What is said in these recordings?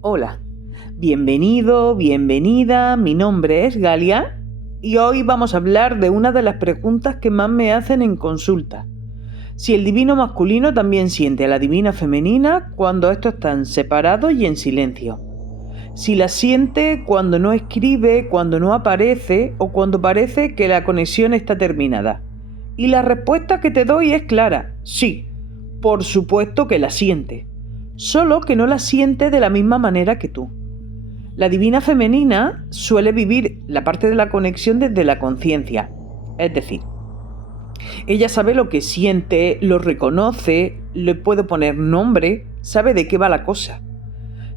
Hola, bienvenido, bienvenida, mi nombre es Galia y hoy vamos a hablar de una de las preguntas que más me hacen en consulta. Si el divino masculino también siente a la divina femenina cuando estos están separados y en silencio. Si la siente cuando no escribe, cuando no aparece o cuando parece que la conexión está terminada. Y la respuesta que te doy es clara, sí, por supuesto que la siente, solo que no la siente de la misma manera que tú. La divina femenina suele vivir la parte de la conexión desde la conciencia, es decir, ella sabe lo que siente, lo reconoce, le puede poner nombre, sabe de qué va la cosa.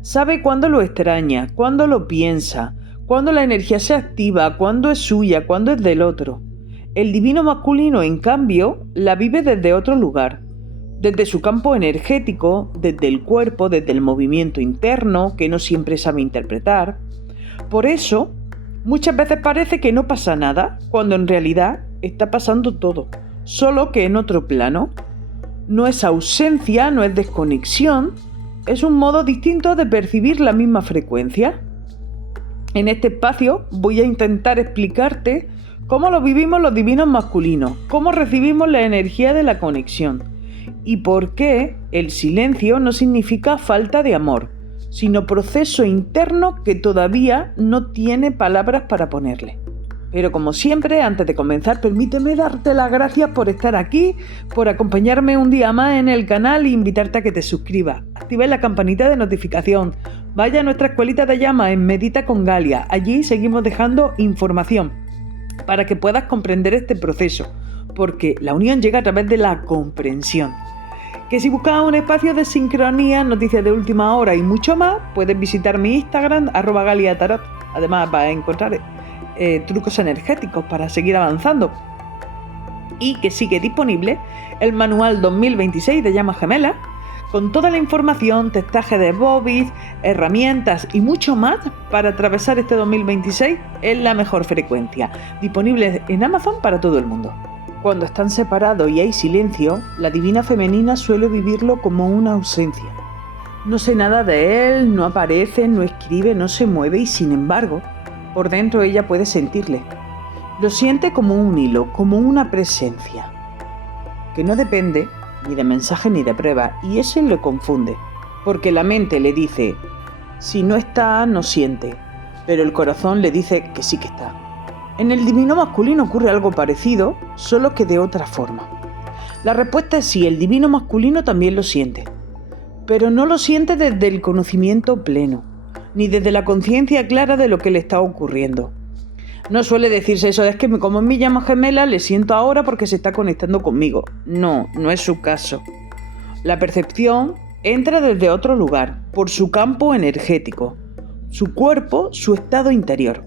Sabe cuándo lo extraña, cuándo lo piensa, cuándo la energía se activa, cuándo es suya, cuándo es del otro. El divino masculino, en cambio, la vive desde otro lugar, desde su campo energético, desde el cuerpo, desde el movimiento interno, que no siempre sabe interpretar. Por eso, muchas veces parece que no pasa nada, cuando en realidad está pasando todo, solo que en otro plano. No es ausencia, no es desconexión, es un modo distinto de percibir la misma frecuencia. En este espacio voy a intentar explicarte cómo lo vivimos los divinos masculinos, cómo recibimos la energía de la conexión y por qué el silencio no significa falta de amor, sino proceso interno que todavía no tiene palabras para ponerle. Pero como siempre, antes de comenzar, permíteme darte las gracias por estar aquí, por acompañarme un día más en el canal e invitarte a que te suscribas. Activa la campanita de notificación. Vaya a nuestra escuelita de llama en Medita con Galia. Allí seguimos dejando información para que puedas comprender este proceso, porque la unión llega a través de la comprensión. Que si buscas un espacio de sincronía, noticias de última hora y mucho más, puedes visitar mi Instagram, @GaliaTarot. Además vas a encontrar trucos energéticos para seguir avanzando. Y que sigue disponible el manual 2026 de llamas gemelas, con toda la información, testaje de bobbies, herramientas y mucho más para atravesar este 2026 en la mejor frecuencia, disponible en Amazon para todo el mundo. Cuando están separados y hay silencio, la divina femenina suele vivirlo como una ausencia. No sé nada de él, no aparece, no escribe, no se mueve y sin embargo, por dentro ella puede sentirle. Lo siente como un hilo, como una presencia, que no depende ni de mensaje ni de prueba, y eso le confunde, porque la mente le dice, si no está, no siente, pero el corazón le dice que sí que está. En el divino masculino ocurre algo parecido, solo que de otra forma. La respuesta es sí, el divino masculino también lo siente, pero no lo siente desde el conocimiento pleno, ni desde la conciencia clara de lo que le está ocurriendo. No suele decirse eso, es que como es mi llama gemela, le siento ahora porque se está conectando conmigo. No, no es su caso. La percepción entra desde otro lugar, por su campo energético, su cuerpo, su estado interior.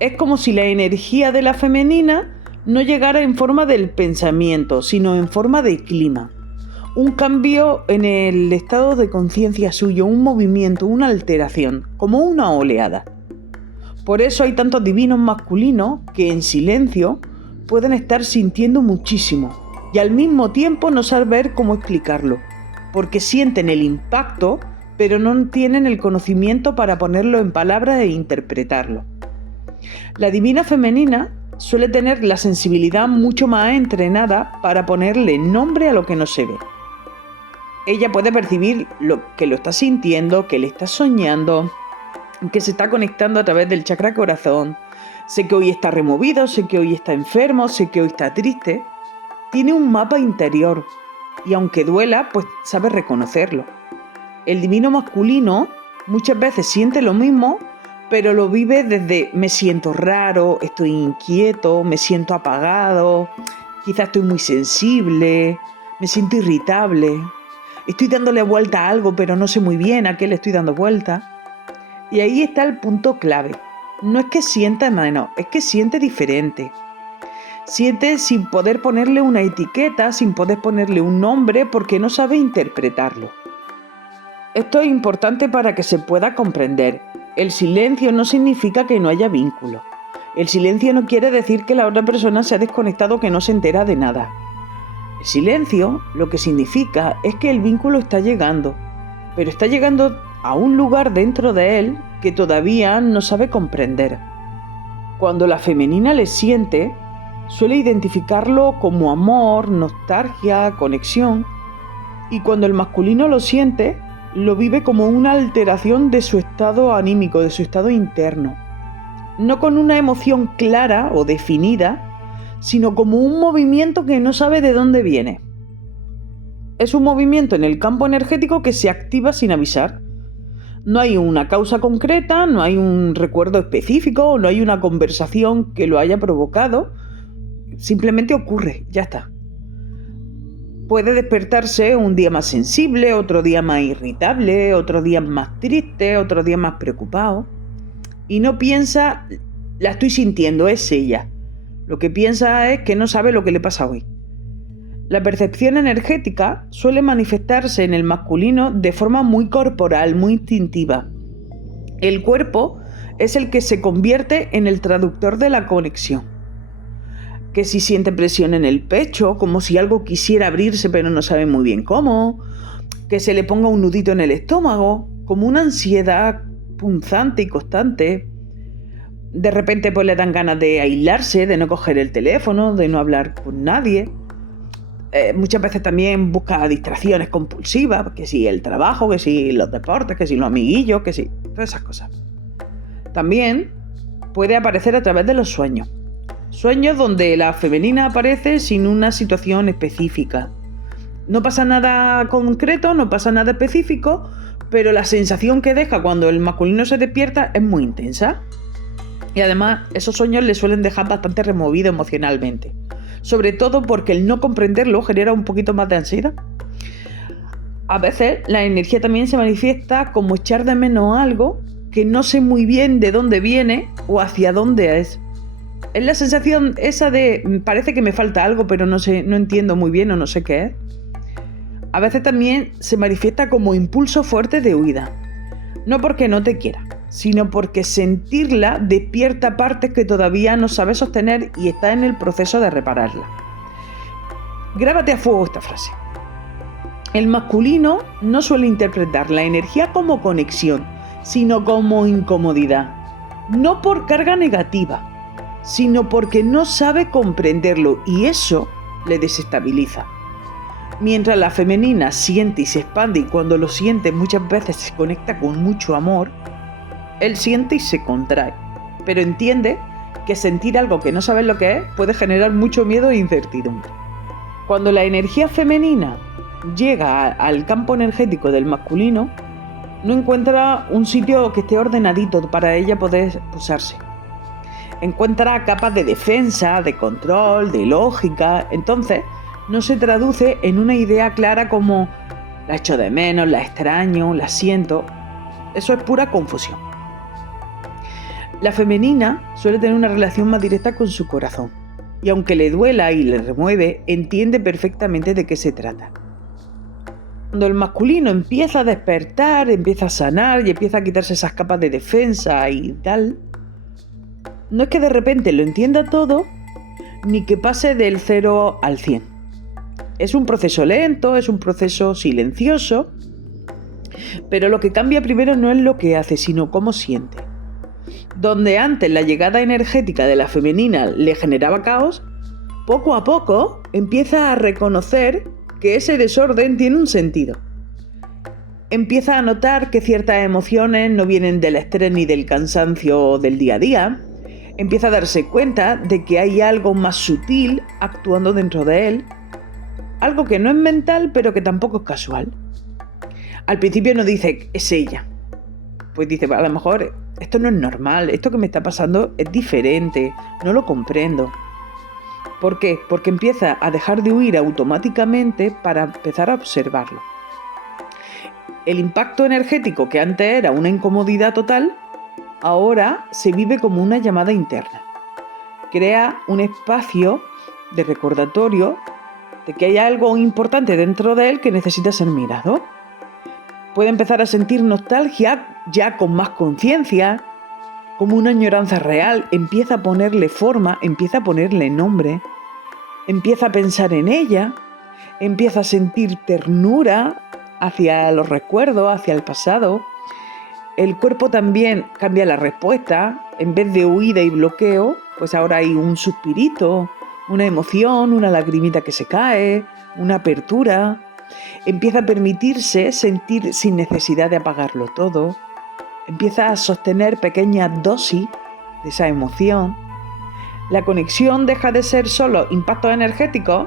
Es como si la energía de la femenina no llegara en forma del pensamiento, sino en forma de clima. Un cambio en el estado de conciencia suyo, un movimiento, una alteración, como una oleada. Por eso hay tantos divinos masculinos que en silencio pueden estar sintiendo muchísimo y al mismo tiempo no saber cómo explicarlo, porque sienten el impacto, pero no tienen el conocimiento para ponerlo en palabras e interpretarlo. La divina femenina suele tener la sensibilidad mucho más entrenada para ponerle nombre a lo que no se ve. Ella puede percibir lo que lo está sintiendo, que le está soñando, que se está conectando a través del chakra corazón. Sé que hoy está removido, sé que hoy está enfermo, sé que hoy está triste. Tiene un mapa interior y aunque duela, pues sabe reconocerlo. El divino masculino muchas veces siente lo mismo, pero lo vive desde me siento raro, estoy inquieto, me siento apagado, quizás estoy muy sensible, me siento irritable. Estoy dándole vuelta a algo, pero no sé muy bien a qué le estoy dando vuelta. Y ahí está el punto clave. No es que sienta menos, es que siente diferente. Siente sin poder ponerle una etiqueta, sin poder ponerle un nombre, porque no sabe interpretarlo. Esto es importante para que se pueda comprender. El silencio no significa que no haya vínculo. El silencio no quiere decir que la otra persona se ha desconectado, que no se entera de nada. El silencio lo que significa es que el vínculo está llegando, pero está llegando a un lugar dentro de él que todavía no sabe comprender. Cuando la femenina le siente, suele identificarlo como amor, nostalgia, conexión, y cuando el masculino lo siente, lo vive como una alteración de su estado anímico, de su estado interno. No con una emoción clara o definida, sino como un movimiento que no sabe de dónde viene. Es un movimiento en el campo energético que se activa sin avisar. No hay una causa concreta, no hay un recuerdo específico, no hay una conversación que lo haya provocado. Simplemente ocurre, ya está. Puede despertarse un día más sensible, otro día más irritable, otro día más triste, otro día más preocupado. Y no piensa, la estoy sintiendo, es ella. Lo que piensa es que no sabe lo que le pasa hoy. La percepción energética suele manifestarse en el masculino de forma muy corporal, muy instintiva. El cuerpo es el que se convierte en el traductor de la conexión. Que si siente presión en el pecho, como si algo quisiera abrirse pero no sabe muy bien cómo, que se le ponga un nudito en el estómago, como una ansiedad punzante y constante. De repente pues le dan ganas de aislarse, de no coger el teléfono, de no hablar con nadie. Muchas veces también busca distracciones compulsivas, que si el trabajo, que si los deportes, que si los amiguillos, que si todas esas cosas. También puede aparecer a través de los sueños. Sueños donde la femenina aparece sin una situación específica. No pasa nada concreto, no pasa nada específico, pero la sensación que deja cuando el masculino se despierta es muy intensa. Y además esos sueños le suelen dejar bastante removido emocionalmente. Sobre todo porque el no comprenderlo genera un poquito más de ansiedad. A veces la energía también se manifiesta como echar de menos algo que no sé muy bien de dónde viene o hacia dónde es. Es la sensación esa de parece que me falta algo, pero no entiendo muy bien o no sé qué es. A veces también se manifiesta como impulso fuerte de huida. No porque no te quiera, sino porque sentirla despierta partes que todavía no sabes sostener y está en el proceso de repararla. Grábate a fuego esta frase. El masculino no suele interpretar la energía como conexión, sino como incomodidad. No por carga negativa, sino porque no sabe comprenderlo y eso le desestabiliza. Mientras la femenina siente y se expande y cuando lo siente muchas veces se conecta con mucho amor, él siente y se contrae, pero entiende que sentir algo que no sabes lo que es puede generar mucho miedo e incertidumbre. Cuando la energía femenina llega al campo energético del masculino, no encuentra un sitio que esté ordenadito para ella poder posarse. Encuentra capas de defensa, de control, de lógica. Entonces no se traduce en una idea clara como la echo de menos, la extraño, la siento. Eso es pura confusión. La femenina suele tener una relación más directa con su corazón y aunque le duela y le remueve, entiende perfectamente de qué se trata. Cuando el masculino empieza a despertar, empieza a sanar y empieza a quitarse esas capas de defensa y tal, no es que de repente lo entienda todo, ni que pase del 0 al 100. Es un proceso lento, es un proceso silencioso, pero lo que cambia primero no es lo que hace, sino cómo siente. Donde antes la llegada energética de la femenina le generaba caos, poco a poco empieza a reconocer que ese desorden tiene un sentido. Empieza a notar que ciertas emociones no vienen del estrés ni del cansancio del día a día. Empieza a darse cuenta de que hay algo más sutil actuando dentro de él, algo que no es mental pero que tampoco es casual. Al principio no dice es ella, pues dice a lo mejor esto no es normal, esto que me está pasando es diferente, no lo comprendo. ¿Por qué? Porque empieza a dejar de huir automáticamente para empezar a observarlo. El impacto energético que antes era una incomodidad total, ahora se vive como una llamada interna. Crea un espacio de recordatorio de que hay algo importante dentro de él que necesita ser mirado. Puede empezar a sentir nostalgia ya con más conciencia, como una añoranza real. Empieza a ponerle forma, empieza a ponerle nombre, empieza a pensar en ella, empieza a sentir ternura hacia los recuerdos, hacia el pasado. El cuerpo también cambia la respuesta. En vez de huida y bloqueo, pues ahora hay un suspirito, una emoción, una lagrimita que se cae, una apertura. Empieza a permitirse sentir sin necesidad de apagarlo todo. Empieza a sostener pequeñas dosis de esa emoción. La conexión deja de ser solo impactos energéticos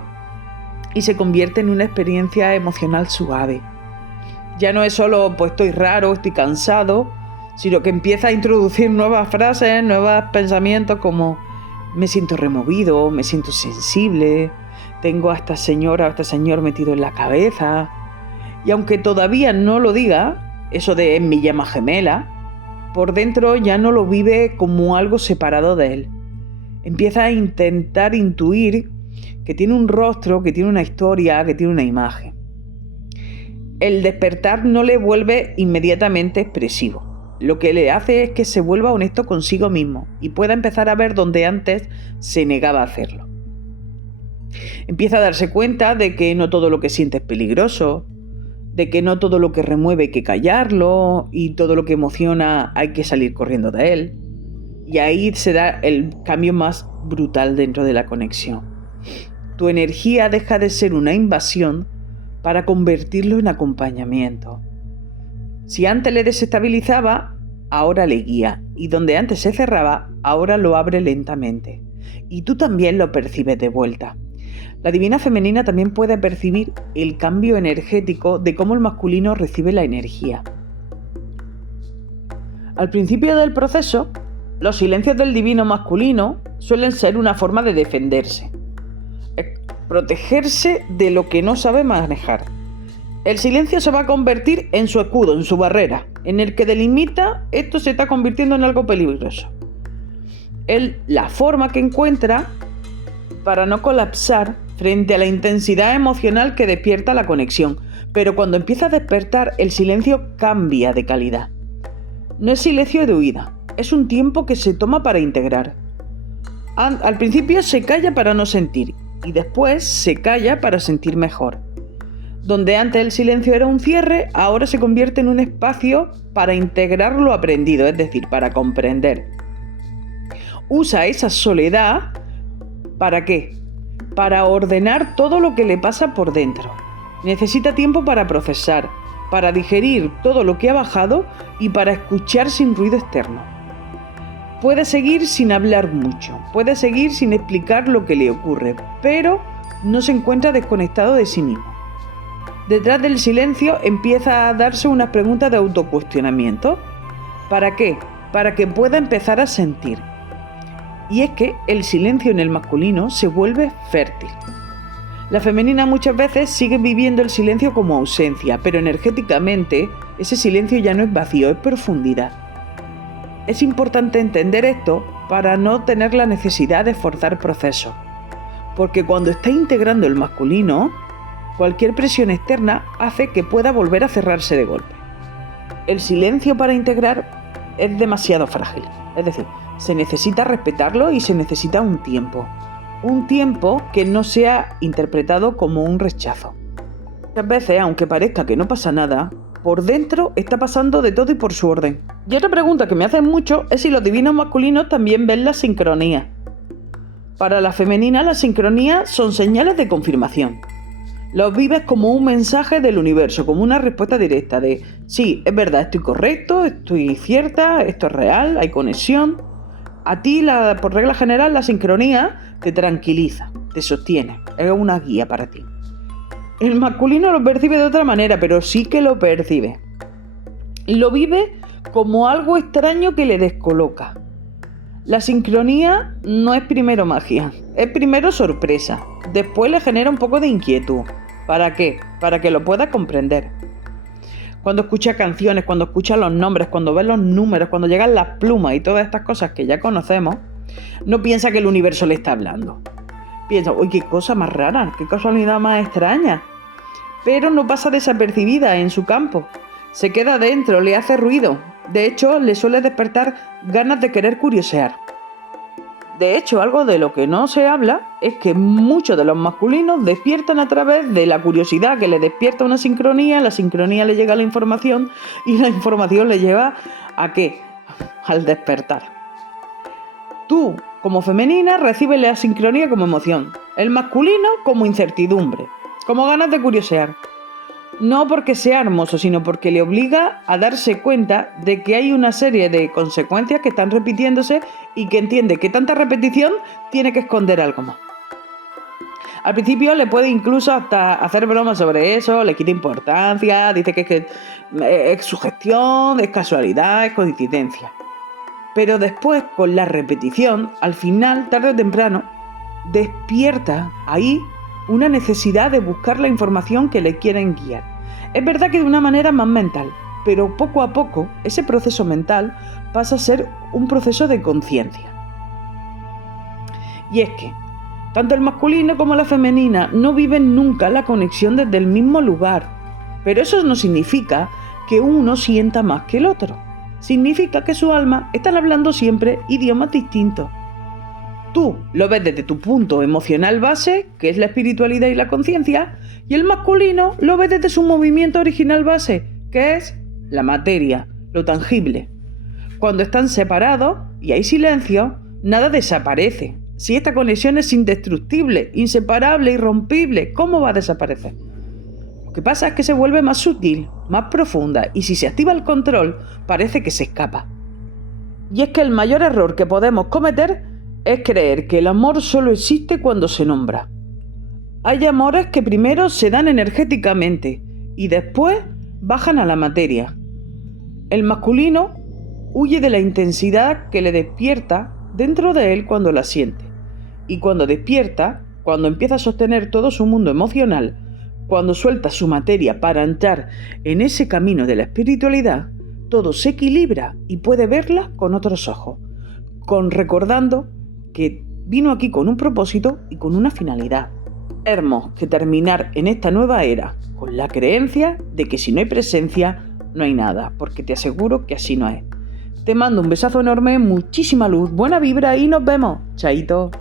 y se convierte en una experiencia emocional suave. Ya no es solo pues estoy raro, estoy cansado, sino que empieza a introducir nuevas frases, nuevos pensamientos como me siento removido, me siento sensible, tengo a esta señora o a este señor metido en la cabeza. Y aunque todavía no lo diga, eso de es mi llama gemela, por dentro ya no lo vive como algo separado de él. Empieza a intentar intuir que tiene un rostro, que tiene una historia, que tiene una imagen. El despertar no le vuelve inmediatamente expresivo. Lo que le hace es que se vuelva honesto consigo mismo y pueda empezar a ver donde antes se negaba a hacerlo. Empieza a darse cuenta de que no todo lo que siente es peligroso, de que no todo lo que remueve hay que callarlo y todo lo que emociona hay que salir corriendo de él. Y ahí se da el cambio más brutal dentro de la conexión. Tu energía deja de ser una invasión para convertirlo en acompañamiento. Si antes le desestabilizaba, ahora le guía. Y donde antes se cerraba, ahora lo abre lentamente. Y tú también lo percibes de vuelta. La divina femenina también puede percibir el cambio energético de cómo el masculino recibe la energía. Al principio del proceso, los silencios del divino masculino suelen ser una forma de defenderse. Protegerse de lo que no sabe manejar. El silencio se va a convertir en su escudo, en su barrera, en el que delimita esto se está convirtiendo en algo peligroso. La forma que encuentra para no colapsar frente a la intensidad emocional que despierta la conexión. Pero cuando empieza a despertar, el silencio cambia de calidad. No es silencio de huida, es un tiempo que se toma para integrar. Al principio se calla para no sentir y después se calla para sentir mejor. Donde antes el silencio era un cierre, ahora se convierte en un espacio para integrar lo aprendido, es decir, para comprender. Usa esa soledad ¿para qué? Para ordenar todo lo que le pasa por dentro. Necesita tiempo para procesar, para digerir todo lo que ha bajado y para escuchar sin ruido externo. Puede seguir sin hablar mucho, puede seguir sin explicar lo que le ocurre, pero no se encuentra desconectado de sí mismo. Detrás del silencio empieza a darse unas preguntas de autocuestionamiento. ¿Para qué? Para que pueda empezar a sentir. Y es que el silencio en el masculino se vuelve fértil. La femenina muchas veces sigue viviendo el silencio como ausencia, pero energéticamente ese silencio ya no es vacío, es profundidad. Es importante entender esto para no tener la necesidad de forzar procesos, porque cuando está integrando el masculino, cualquier presión externa hace que pueda volver a cerrarse de golpe. El silencio para integrar es demasiado frágil, es decir, se necesita respetarlo y se necesita un tiempo que no sea interpretado como un rechazo. Muchas veces, aunque parezca que no pasa nada, por dentro está pasando de todo y por su orden. Y otra pregunta que me hacen mucho es si los divinos masculinos también ven la sincronía. Para la femenina, las sincronías son señales de confirmación. Los vives como un mensaje del universo, como una respuesta directa de sí, es verdad, estoy correcto, estoy cierta, esto es real, hay conexión. A ti, por regla general, la sincronía te tranquiliza, te sostiene, es una guía para ti. El masculino lo percibe de otra manera, pero sí que lo percibe. Lo vive como algo extraño que le descoloca. La sincronía no es primero magia, es primero sorpresa. Después le genera un poco de inquietud. ¿Para qué? Para que lo pueda comprender. Cuando escucha canciones, cuando escucha los nombres, cuando ve los números, cuando llegan las plumas y todas estas cosas que ya conocemos, no piensa que el universo le está hablando. Piensa, uy, qué cosa más rara, qué casualidad más extraña. Pero no pasa desapercibida en su campo. Se queda dentro, le hace ruido. De hecho, le suele despertar ganas de querer curiosear. De hecho, algo de lo que no se habla es que muchos de los masculinos despiertan a través de la curiosidad que le despierta una sincronía, la sincronía le llega a la información y la información le lleva ¿a qué? Al despertar. Tú, como femenina, recibes la sincronía como emoción, el masculino como incertidumbre, como ganas de curiosear. No porque sea hermoso, sino porque le obliga a darse cuenta de que hay una serie de consecuencias que están repitiéndose y que entiende que tanta repetición tiene que esconder algo más. Al principio le puede incluso hasta hacer bromas sobre eso, le quita importancia, dice que es sugestión, es casualidad, es coincidencia. Pero después, con la repetición, al final, tarde o temprano, despierta ahí una necesidad de buscar la información que le quieren guiar. Es verdad que de una manera más mental, pero poco a poco ese proceso mental pasa a ser un proceso de conciencia. Y es que tanto el masculino como la femenina no viven nunca la conexión desde el mismo lugar, pero eso no significa que uno sienta más que el otro. Significa que su alma están hablando siempre idiomas distintos. Tú lo ves desde tu punto emocional base, que es la espiritualidad y la conciencia, y el masculino lo ve desde su movimiento original base, que es la materia, lo tangible. Cuando están separados y hay silencio, nada desaparece. Si esta conexión es indestructible, inseparable, irrompible, ¿cómo va a desaparecer? Lo que pasa es que se vuelve más sutil, más profunda, y si se activa el control, parece que se escapa. Y es que el mayor error que podemos cometer es creer que el amor solo existe cuando se nombra. Hay amores que primero se dan energéticamente y después bajan a la materia. El masculino huye de la intensidad que le despierta dentro de él cuando la siente. Y cuando despierta, cuando empieza a sostener todo su mundo emocional, cuando suelta su materia para entrar en ese camino de la espiritualidad, todo se equilibra y puede verla con otros ojos, recordando que vino aquí con un propósito y con una finalidad. Tenemos que terminar en esta nueva era con la creencia de que si no hay presencia, no hay nada, porque te aseguro que así no es. Te mando un besazo enorme, muchísima luz, buena vibra y nos vemos. Chaito.